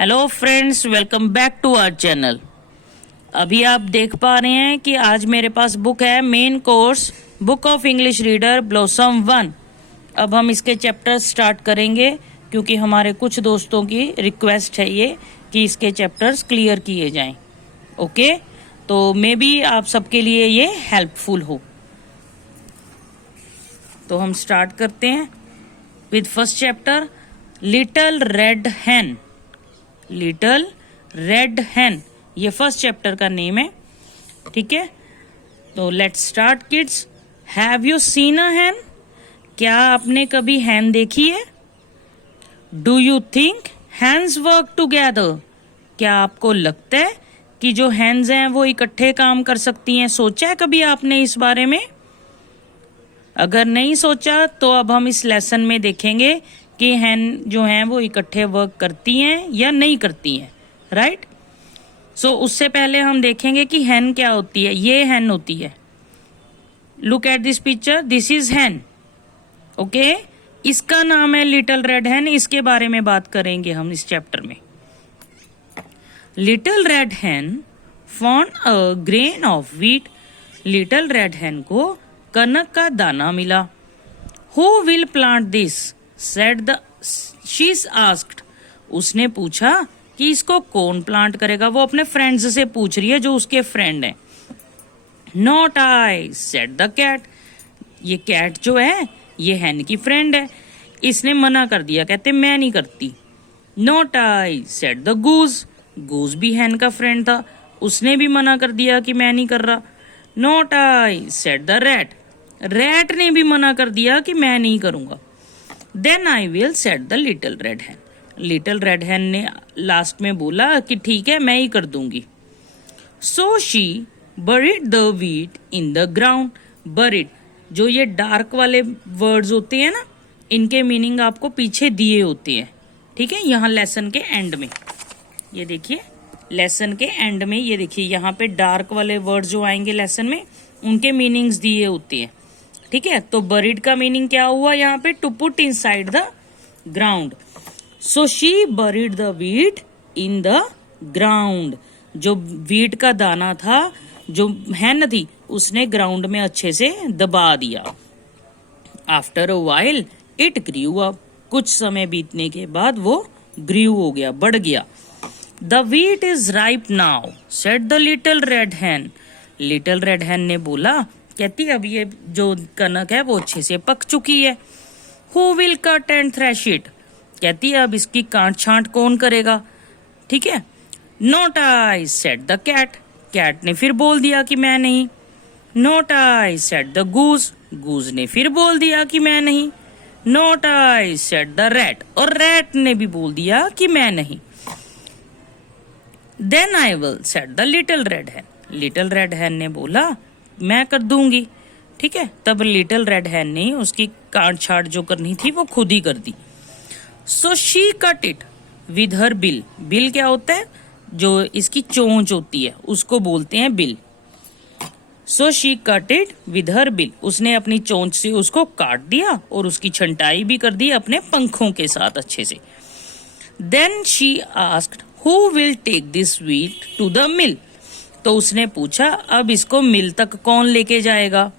Hello friends, welcome back to our channel. अभी आप देख पा रहे हैं कि आज मेरे पास बुक है main course book of English reader blossom 1। अब हम इसके चैप्टर स्टार्ट करेंगे क्योंकि हमारे कुछ दोस्तों की रिक्वेस्ट है ये कि इसके चैप्टर्स क्लियर किए जाएं। ओके, तो मे बी आप सबके लिए ये हेल्पफुल हो। तो हम स्टार्ट करते हैं with first chapter, little red hen. Little red hen, ये फर्स्ट चैप्टर का नेम है। ठीक है, तो let's start kids. Have you seen a hen? क्या आपने कभी हैन देखी है? Do you think hands work together? क्या आपको लगता है कि जो हैंड्स हैं वो इकट्ठे काम कर सकती हैं? सोचा है कभी आपने इस बारे में? अगर नहीं सोचा तो अब हम इस लेसन में देखेंगे कि हैन जो हैं वो इकट्ठे वर्क करती हैं या नहीं करती हैं। राइट, सो उससे पहले हम देखेंगे कि हैन क्या होती है। ये हैन होती है। Look at this picture, this is hen. Okay, इसका नाम है लिटिल रेड हैन। इसके बारे में बात करेंगे हम इस चैप्टर में। Little red hen found a grain of wheat. Little red hen को कनक का दाना मिला। Who will plant this? said the she's asked। उसने पूछा कि इसको कौन प्लांट करेगा। वो अपने फ्रेंड्स से पूछ रही है जो उसके फ्रेंड हैं। Not I, said the cat। ये कैट जो है ये हैन की फ्रेंड है। इसने मना कर दिया, कहते मैं नहीं करती। Not I, said the goose। Goose भी हैन का फ्रेंड था, उसने भी मना कर दिया कि मैं नहीं कर रहा। Not I, said the rat। Rat ने भी मना कर दिया कि मैं नहीं करूंगा। Then I will, said the little red hen। Little red hen ने लास्ट में बोला कि ठीक है मैं ही कर दूंगी। So she buried the wheat in the ground। Buried, जो ये डार्क वाले वर्ड्स होते हैं ना, इनके मीनिंग आपको पीछे दिए होते हैं। ठीक है, यहाँ लेसन के एंड में ये देखिए, लेसन के एंड में ये देखिए, यहाँ पे डार्क वाले वर्ड्स जो आएंगे लेसन में उनके मीनिंग्स दिए होते हैं। ठीक है, तो बरीड का मीनिंग क्या हुआ यहाँ पे? To put inside the ground. So she buried the wheat in the ground. जो व्हीट का दाना था, जो हैन थी, उसने ग्राउंड में अच्छे से दबा दिया। After a while it grew up. कुछ समय बीतने के बाद वो ग्रीव हो गया, बढ़ गया। The wheat is ripe now, said the little red hen. Little red hen ने बोला, कहती अब ये जो कनक है वो अच्छे से पक चुकी है। Who will cut and thresh it? कहती अब इसकी काट छांट कौन करेगा? ठीक है। Not I, said the cat. Cat ने फिर बोल दिया कि मैं नहीं। Not I, said the goose. Goose ने फिर बोल दिया कि मैं नहीं। Not I, said the rat. और रैट ने भी बोल दिया कि मैं नहीं। Then I will, said the little red hen. Little red hen ने बोला मैं कर दूंगी। ठीक है, तब लिटिल रेड हैन ने उसकी काट छाट जो करनी थी वो खुद ही कर दी। So she cut it with her bill. Bill क्या होता है? जो इसकी चोंच होती है उसको बोलते हैं bill. So she cut it with her bill. उसने अपनी चोंच से उसको काट दिया और उसकी छंटाई भी कर दी अपने पंखों के साथ अच्छे से। Then she asked who will take this wheat to the mill. तो उसने पूछा अब इसको मिल तक कौन लेके जाएगा?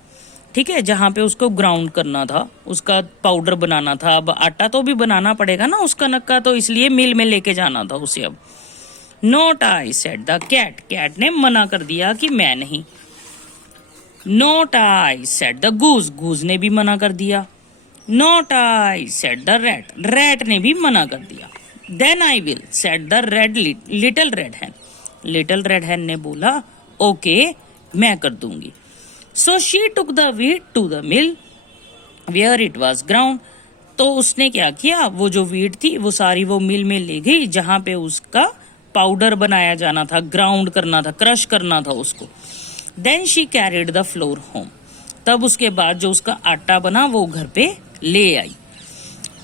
ठीक है, जहां पे उसको ग्राउंड करना था, उसका पाउडर बनाना था। अब आटा तो भी बनाना पड़ेगा ना उस कनक का, तो इसलिए मिल में लेके जाना था उसे। अब not I, said the cat. Cat ने मना कर दिया कि मैं नहीं। Not I, said the goose. Goose ने भी मना कर दिया। Not I, said the rat. Rat ने भी मना कर दिया। Then I will, said the little red hen. Little red hen ने बोला ओके मैं कर दूंगी। So she took the wheat to the mill where it was ground. तो उसने क्या किया, वो जो व्हीट थी वो सारी वो मिल में ले गई जहां पे उसका पाउडर बनाया जाना था, ग्राउंड करना था, क्रश करना था उसको। Then she carried the flour home. तब उसके बाद जो उसका आटा बना वो घर पे ले आई।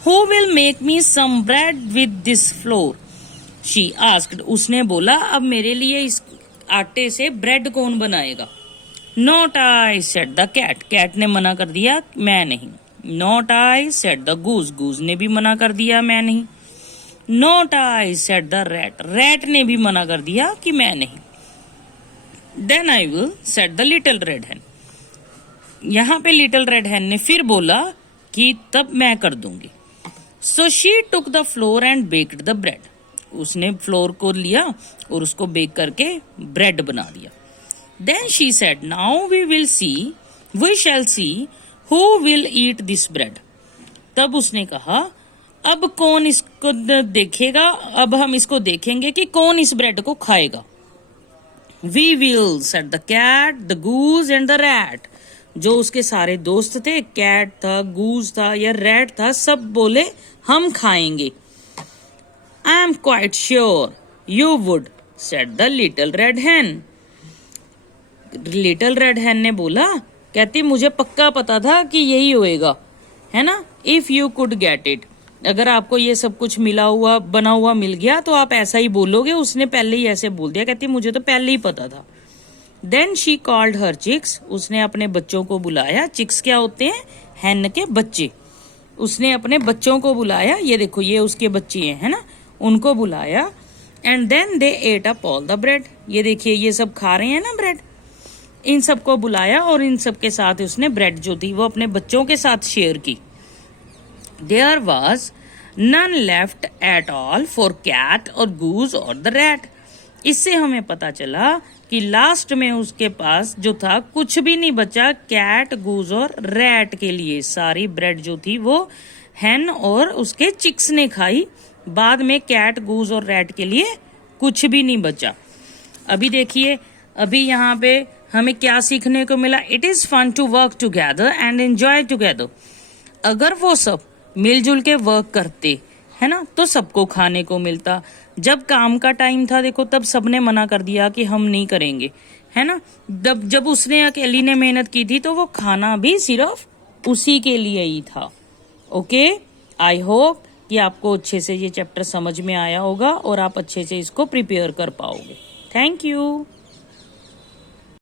Who will make me some bread with this flour? She asked. उसने बोला अब मेरे लिए इस आटे से ब्रेड कौन बनाएगा? Not I, said the cat. Cat ने मना कर दिया मैं नहीं। Not I, said the goose. Goose ने भी मना कर दिया मैं नहीं। Not I said the rat, rat ने भी मना कर दिया कि मैं नहीं। Then I will said the little red hen, यहां पे लिटिल रेड हैन ने फिर बोला कि तब मैं कर दूंगी। So she took the flour and baked the bread, उसने फ्लोर को लिया और उसको बेक करके ब्रेड बना दिया। Then she said now we shall see who will eat this bread, तब उसने कहा अब कौन इसको देखेगा, अब हम इसको देखेंगे कि कौन इस ब्रेड को खाएगा। We will said the cat, the goose and the rat, जो उसके सारे दोस्त थे, कैट था, गूज था या रैट था, सब बोले हम खाएंगे। I am quite sure you would said the little red hen, little red hen ने बोला, कहती मुझे पक्का पता था कि यही होएगा, है ना। If you could get it, अगर आपको ये सब कुछ मिला हुआ बना हुआ मिल गया तो आप ऐसा ही बोलोगे, उसने पहले ही ऐसे बोल दिया, कहती मुझे तो पहले ही पता था। Then she called her chicks, उसने अपने बच्चों को बुलाया। चिक्स क्या होते हैं, हैन के बच्चे। उसने अपने बच्चों को बुलाया, ये देखो ये उसके बच्चे हैं, है ना, उनको बुलाया। And then they ate up all the bread, ये देखिए ये सब खा रहे हैं ना ब्रेड, इन सबको बुलाया और इन सब के साथ उसने ब्रेड जो थी वो अपने बच्चों के साथ शेयर की। There was none left at all for cat और गूज और द रैट, इससे हमें पता चला कि लास्ट में उसके पास जो था कुछ भी नहीं बचा कैट, गूज और रैट के लिए। सारी ब्रेड जो थी वो हैन और उसके चिक्स ने खाई, बाद में कैट, गूज और रैट के लिए कुछ भी नहीं बचा। अभी देखिए, अभी यहाँ पे हमें क्या सीखने को मिला, it is fun to work together and enjoy together. अगर वो सब मिलजुल के वर्क करते, है ना, तो सबको खाने को मिलता। जब काम का टाइम था देखो, तब सबने मना कर दिया कि हम नहीं करेंगे, है ना। जब उसने अकेली ने मेहनत की थी तो वो खाना भी सिर्फ उसी के लिए ही था। ओके, आई होप कि आपको अच्छे से ये चैप्टर समझ में आया होगा और आप अच्छे से इसको प्रिपेयर कर पाओगे। Thank you.